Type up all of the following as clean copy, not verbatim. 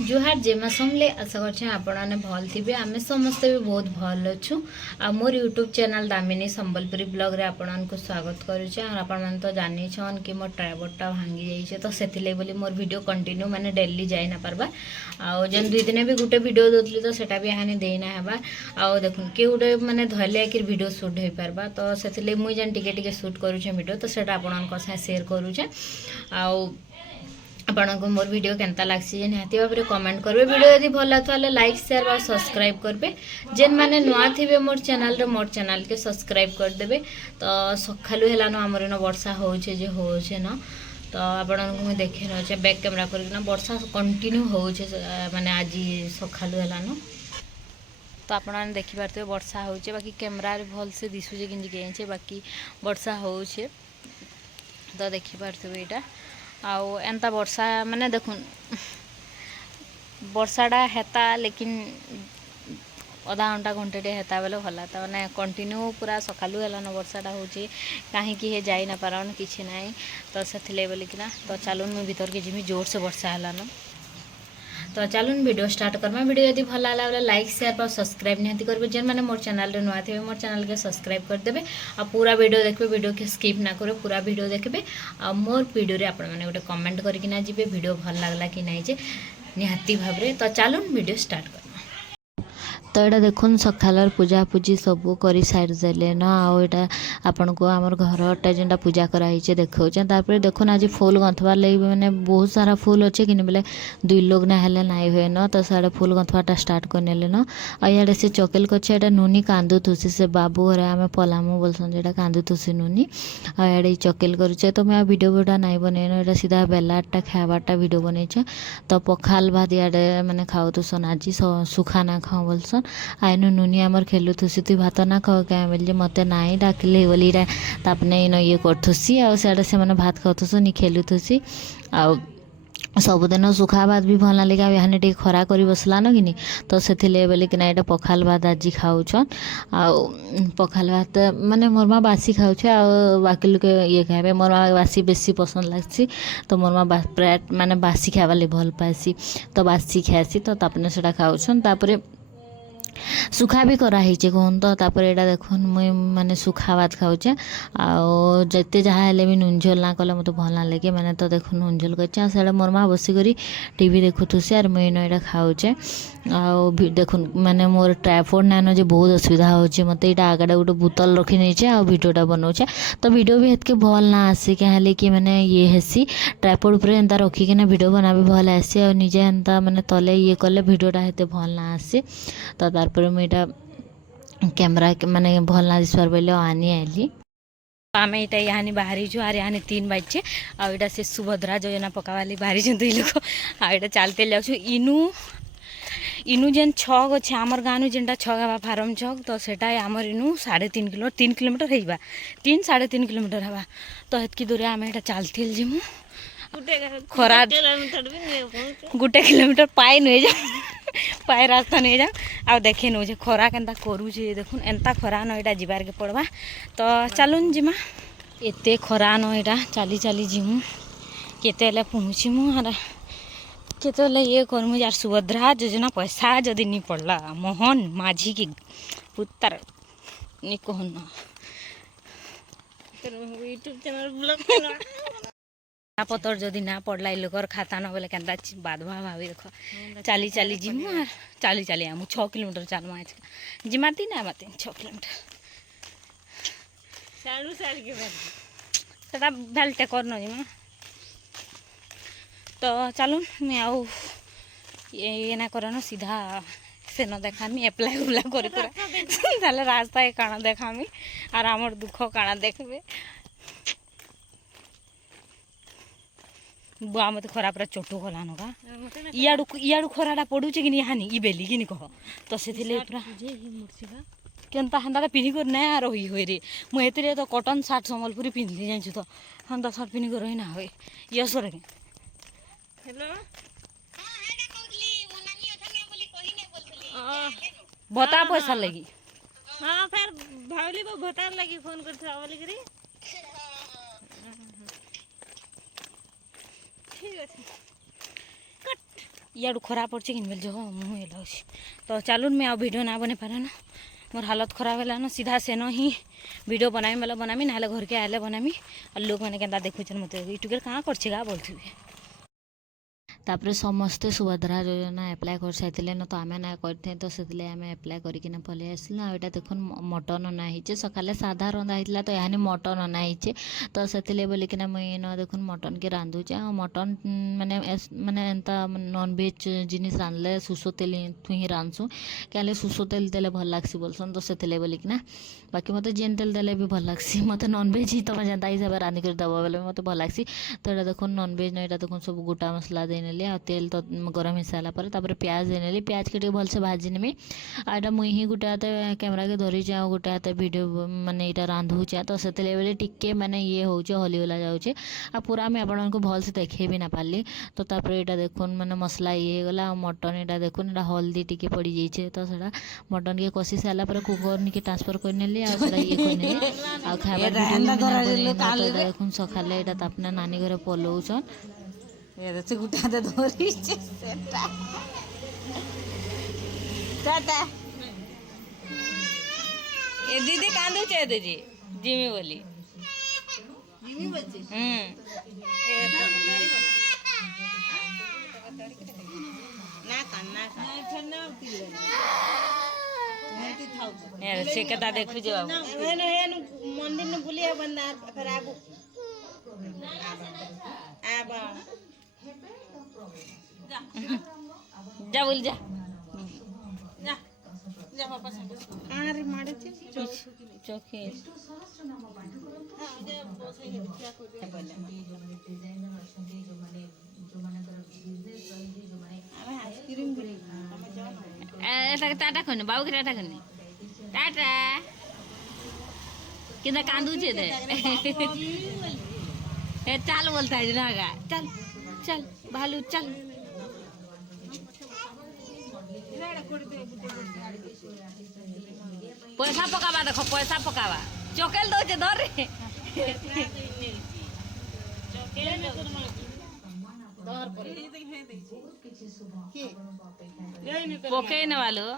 जुहार जेमा समले आशा करछे आपण माने भल थिबे आमे समस्त भी बहुत भल अछु आ मोर YouTube channel Damini Sambalpuri blog रे आपण को स्वागत करूछे और आपण मन तो जानि छन कि मोर ट्राइपॉडटा भांगी जाइछे तो सेथिले बोली मोर वीडियो कंटिन्यू माने डेली जाय ना परबा आ जन दुई दिन भी गुटे वीडियो दोतली तो सेटा भी हानि देना हेबा आ देखुन के गुटे माने धरले कि वीडियो शूट होई परबा तो सेथिले मुई जन टिके टिके शूट करूछे वीडियो तो सेटा आपण को साथ शेयर करूछे आ आपको मोर वीडियो केनता लागसी निहाती भाव में कमेंट करेंगे वीडियो यदि भल लगा लाइक शेयर और सब्सक्राइब करेंगे जेन मैंने नुआ थे मोर चैनल के सब्सक्राइब करदे तो सकालू है आमर न वर्षा होचे न तो आपण को देखे रहे बैक कैमरा करना वर्षा कंटिन्यू होचे माने आज सकालू है तो आप देखिपे वर्षा होचे बाकी कैमरा भल से दिशुचे कि बाकी वर्षा होचे तो देखिपे यहाँ आउ एंता वर्षा माने देखुन वर्षाटा हेता लेकिन अधा घंटा घंटे हेता बेले भला तो मैंने कंटिन्यू पूरा सकालू है वर्षाटा हो कहीं जाई ना पारन किसी ना तो से बोलिकिना तो चलून मुझे भीतर के जिमी जोर से वर्षा है तो चलून वीडियो स्टार्ट करमा वीडियो यदि भल लगा लाइक शेयर और सब्सक्राइब निहाती करेंगे जेन मैंने मोर चैनल रे नुआ थे मोर चैनल के सब्सक्राइब करदेवे आ पूरा वीडियो देखिए वीडियो के स्किप ना करें पूरा वीडियो देखिए आ मोर वीडियो रे आपण मैंने गोटे कमेंट करके जी वीडियो भल लगला कि नहीं जे निहाती भाव में तो चलून वीडियो स्टार्ट कर तो यहाँ देखुन सकाल पूजा पूजी सब कर सारी देले न आटा आपण को आमर घरटा जेनटा पूजा कराई देखा तापर देखुन आज फूल गंथवार लगे मैंने बहुत सारा फूल अच्छे कि बोले दुई लोग ना हेल्ले नाई हुए न तो साढ़े फूल गंथवाटा स्टार्ट करने न आड़े से चकेल कच्छे एटा नुनी कांदुथुसी से बाबू घरे आम पलामू बोलसन जेटा कांदुथुसी नुनी आड़े चकेल करे तो मैं वीडियो वीडियो नाई बनैन यहाँ सीधा बेलाटा खाबारटा वीडियो बनईचे तो पखाल भात इे मैंने खाऊसन आज सुखा ना खाऊ बोलसन आइनु नुनी आमर खेलुथुसी तु भात ना खाओ क्या बोले मत नाई डाकिले बोली तापने इन ये करथुसी आ सियाड़े से भात खाऊथुसन खेलुथुसी आ सबुदिन सुखा भात भी भल लगे यहाँ टे खरा कर बसला न कि तो से बोलिकिना यहाँ पखाल भात आज खाऊन आ पखाल भात माने मोर माँ बासी खाऊे आ बाकी लोग ये खाए मोर माँ बासी बेसी पसंद लगसी तो मोर माँ प्राय माने बासी खावा ले भल पासी तो बासी खासी तो तापने से खाऊन तापर सुखा भी कराही कहून तो तापर यहाँ देखुन मुई माने सुखा भात खाऊचे आते जहाँ हेले भी नुन झोल ना कले मत भल ना लगे मैंने तो देखुन नुन झोल कर से मोर माँ बसिक टीवी देखुथुसी आर मुई यहाँ खाऊचे देखुन माने मोर ट्राइपॉड नाइन जे बहुत असुविधा होचे मत यहाँ आगड़ा गोटे बोतल रखी नहीं आ वीडियोटा बनाऊे तो वीडियो भी हेतके भल ना आसे क्या कि मैंने ये हेसी ट्राइपॉड उपर एंता रखिकिना वीडियो बना भी भल आसे और निजे एंता मैंने तले ये कले वीडियोटा हेते भल ना आसे तो तारपर मुझा कैमरा माने भल ना दिसबार बोले आनी आइली आम यहाँ यहाँ बाहरी छू आर यहाँ 3 बजे आटा से सुभद्रा योजना पकावाली बाहरी छुई लोक आटा चलते जाऊँ इनु जेन छक अच्छे आमर गाँव जेनटा छक हवा फार्म छक तो सेटा आमर इनु 3.5 किलोमीटर होगा 3-3.5 किलोमीटर हवा तो हेतकी दूर आम यहाँ चलती जीमु खरा गोटे किलोमीटर पाए नुए जा पाए रास्ता नहीं जा आ देखे नौजे खरा केन्ता करूचे देखुन एंता खरा न यहाँ जीवार के पड़वा तो चलुन जिमा एते खरा न यहाँ चली चली जीमु केते पहुँचीमु आर केते ये करमु यार सुभद्रा योजना पैसा जदि नहीं पड़ला मोहन माझी की पुत्र नहीं कहन यूट्यूब चैनल ब्लॉग पतर जदि ना पड़ला लोकर खाता न बोले केन्ता बाधवा भावी देख चली चली जिमु आर चली चली आमु 6 किलोमीटर चलमा जिमाती ना माती 6 किलोमीटर सालू साल के बाद सेटा भलटे करन जिमा तो चलून मैं आउ ये ना करन सीधा से न देखामी एप्लाई उप्लाई कर रास्ता ये काना देखामी आर आमर दुख काना देखबे बुआ मत खरा पूरा चोटू गला नगा इयाड़ू खराटा पड़ुचे कि हानि ई बेली कि कह तो से पूरा केनता हेन्ता पिन्ही कर ना रही हुए रे मुझे तो कटन सार्ट संबलपुरी पिंधली जाइछु तो हेन्ता सार्ट पिन्ही कर रही ना हुए यस रे हेलो भत्ता पैसा लगी हाँ फिर भावली भत्ता लगी फोन कर बोली ठीक इाड़ू खराब पड़े कि जो मुँह लगे तो चलून मैं वीडियो ना बने पारे ना मोर हालत खराब है ना सीधा सेन ही वीडियो बनामी मतलब बनामी ना घर के आए बनामी और लोग मैंने केन्ता देखुन मत यूट्यूब कहाँ कर बोलते तापर समस्ते सुभद्रा योजना एप्लाय कर सारी न तो आम ना करते तो से आम एप्लाय करना पलि आसलु आटा देखुन मटन अना होचे सकाले साधा रंधा होता तो यहाँ मटन अना होचे तो से बोलिकिना मुई न देखुन मटन के रांधुचे आ मटन माने माने एंता नॉन वेज जिनिस रांधले सुसो तेल थु ही रांधसु क्या सुसो तेल देले भल लगसी बोलसन तो से बोलिकिना बाकी मत जेन तेल देले भी भल लगसी मत नॉन वेज ही तुम जेनता हिसाब से रांधिक दब बोले मत भल लगसी तो ये देखुन नॉन वेज ना यहाँ देखुन सब गोटा मसला देने आ तेल तो गरम हो सारा पर प्याज देने प्याज के भलसे भाजी नेमी आटा मुई ही गोटे हाथ कैमेरा के धरी आ गोटे हाथ वीडियो माने यहाँ रांधुचे तो से टिके माने ये हो हलीगला जाऊे आ पूरा मुझे आपको भलसे देखे भी ना पाली तो यहाँ देखुन माने मसला ये गला मटन यहाँ देखुन यहाँ हल्दी टिके पड़ी जाइए तो सो मटन के कषि सारापर कुकर निके ट्रांसफर करने आ खाया देखुन सका यहाँ तापना नानी घर पलौन से गुटा दे धोरी टाटा ए दीदी कांदू चे दीदी जिमी बोली से कता देखु जे बाबू मंदिर ने बुलिया बंदा फिर आगू आबा जा बोल जा जा जा पापा से आरे माडे छे चोखे हां जे बोसे हे क्या को दे बोले अरे आइसक्रीम भी ए टाटा खने बाबू के टाटा खने टाटा कितना कांदू छे दे ए चल बोलता है रागा चल चल भालू चल पैसा पकावा देखो पैसा पकावा चोकेल दो धर रे पके न वालो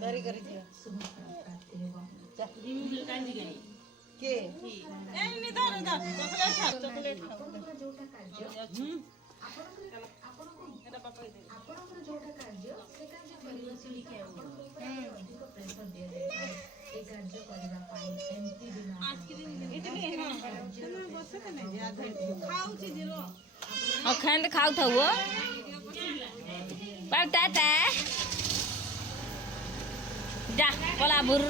धरी करी के ए नि धर धर चॉकलेट खाओ एटा पापा दे आपनकर जोटा कार्य से कार्य करियो सिली के अधिक प्रेशर दे दे ए कार्य करबा पाई एमपी बिना आइसक्रीम इतने हां बस कने ज्यादा खाऊ छी जीरो अखंड खाऊ था वो बाप टाटा जा बोला बुर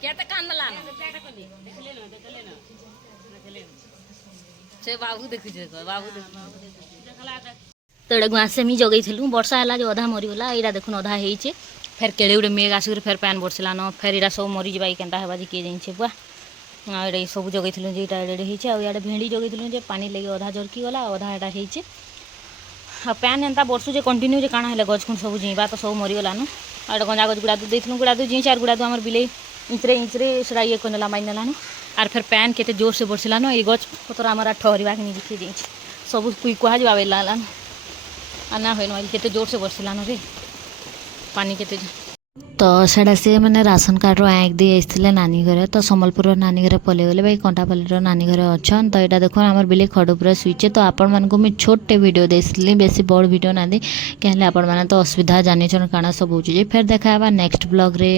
क्या तो कान लाना से बाबू देखु बाबू तो गुआसे मी जगई वर्षा है जो अधा मरीगला यहाँ देखुन अधा होइछे फेर केड़े गुड़े मेघ आसिक फेर पैन बरसलान फेर यहाँ सब मरी जाए केन्ता हेबा जे किए जाइछे बुआ ये सब जगई जे यहाँ होइछे आ इे भेंडी जगई जे पानी लगे अधा जरकी गला अधा यहाँ होइछे आ पैन एंता बरसु जे कंटिन्यू जे काଣା हेले गछ खुन सब जीवा तो सब मरीगलान आ गंजा गछ गुड़ा दूध देथिलु गुड़ा दूध जी चार गुड़ा दूध आमर बिले इंचरे सेटा ये करनेला माइन नेलान आर फिर पैन केते जोर से बरसिलान ये गछ पतर आमर ठहरवा के नहीं दिखे जाइए सब कुई कुहा जावे लालान आना होइन केते जोर से बरसिलान रे पानी केते तो सेटा सी मैंने राशन कार्ड आँक दी आसते नानी घर तो सम्बलपुर नानी घर पलि गले भाई कंटापल्ली नानी घर अच्छन तो यहाँ देखो आम बिले खड़ुपुर स्विच तो आपण मानक मुझे छोटे वीडियो देती बेसी बड़ वीडियो ना दी क्या आपण मैंने तो असुविधा जानी काଣା सब हो फिर देखा नेक्स्ट ब्लॉग रे।